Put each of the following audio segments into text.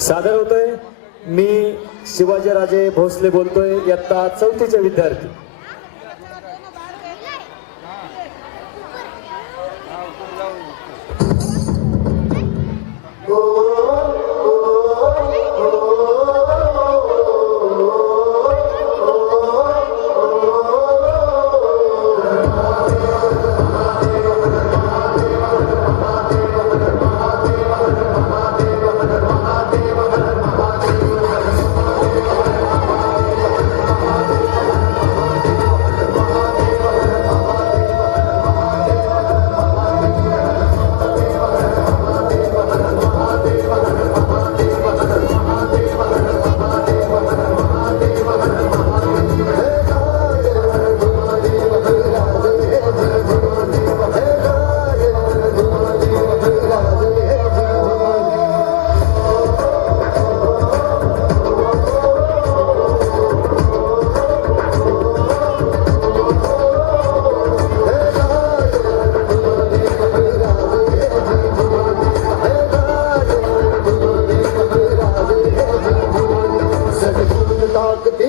सादर होतोय. मी शिवाजीराजे भोसले बोलतोय. इयत्ता चौथीचे विद्यार्थी.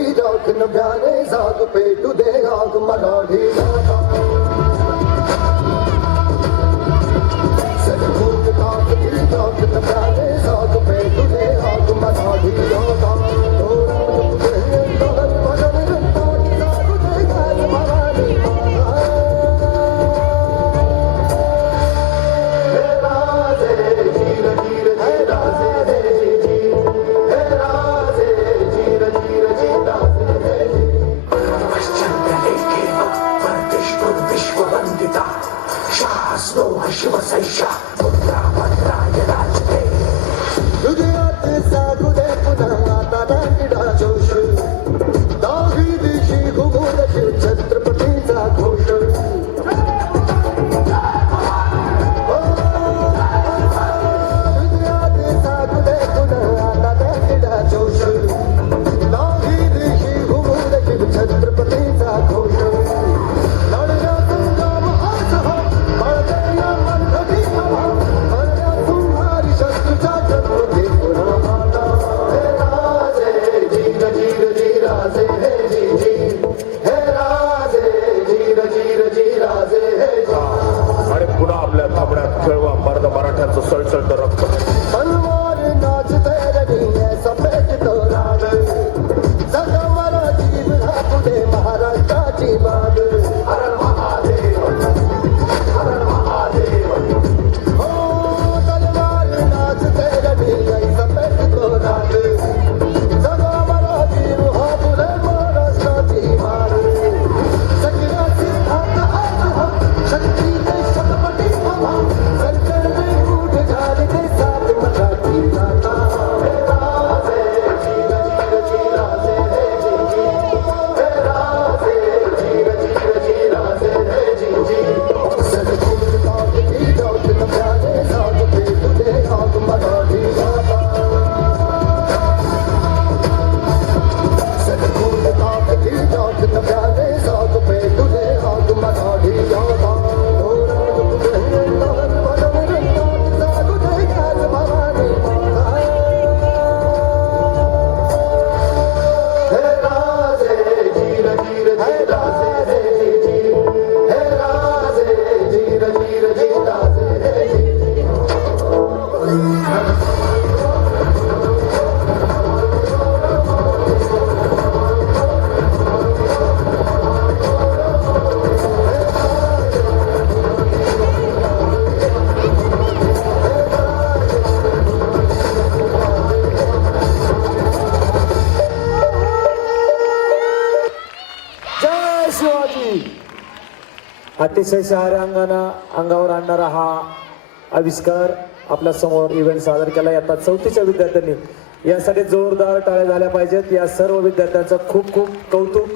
మరాఠీ రాక్ నవ్యానే సాగు పేటు దే రాక్ మరాఠీ రాక Ша, снова живо сойща, путра, путра. खेळवा मर्द मराठ्यांचं सळसळतं रक्त अतिशय शहऱ्या अंगानं अंगावर आणणारा हा आविष्कार आपल्यासमोर इव्हेंट सादर केला. आता चौथीच्या विद्यार्थ्यांनी यासाठी जोरदार टाळ्या झाल्या पाहिजेत. या सर्व विद्यार्थ्यांचं खूप खूप कौतुक.